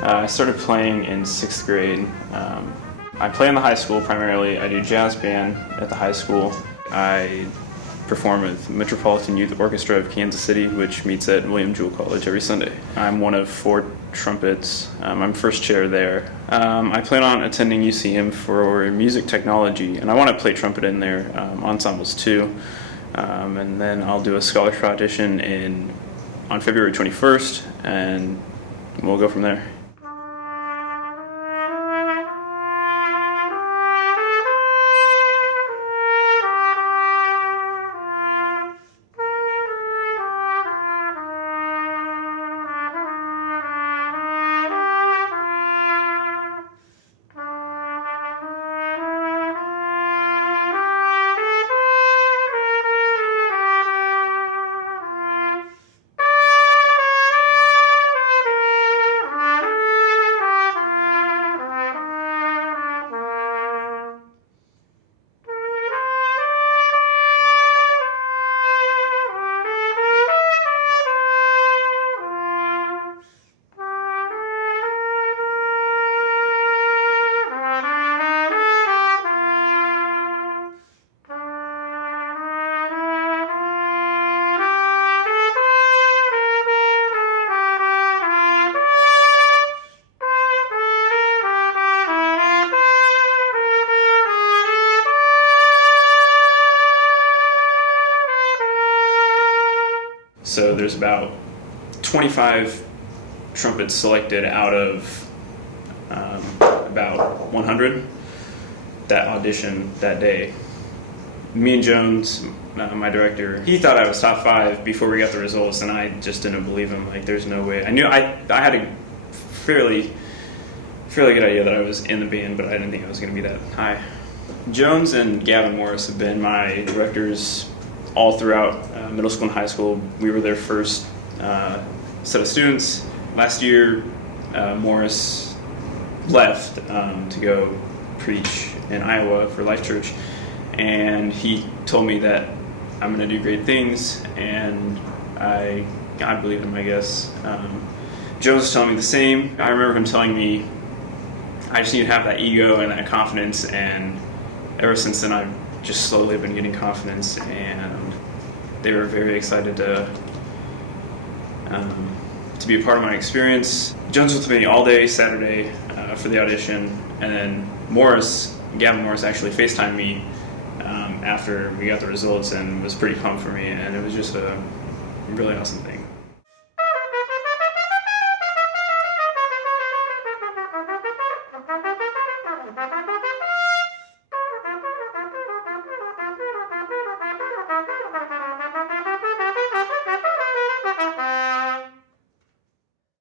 I started playing in 6th grade. I play in the high school primarily. I do jazz band at the high school. I perform with Metropolitan Youth Orchestra of Kansas City, which meets at William Jewell College every Sunday. I'm one of 4 trumpets. I'm first chair there. I plan on attending UCM for music technology, and I want to play trumpet in their ensembles too. And then I'll do a scholarship audition on February 21st, and we'll go from there. So there's about 25 trumpets selected out of about 100 that auditioned that day. Me and Jones, my director, he thought I was top 5 before we got the results, and I just didn't believe him. Like, there's no way. I knew I had a fairly good idea that I was in the band, but I didn't think I was going to be that high. Jones and Gavin Morris have been my directors all throughout middle school and high school. We were their first set of students. Last year, Morris left to go preach in Iowa for Life Church, and he told me that I'm going to do great things, and I believed him, I guess. Jones was telling me the same. I remember him telling me I just need to have that ego and that confidence, and ever since then I've just slowly been getting confidence, and they were very excited to be a part of my experience. Jones was with me all day Saturday for the audition, and then Gavin Morris actually FaceTimed me after we got the results and was pretty pumped for me, and it was just a really awesome thing.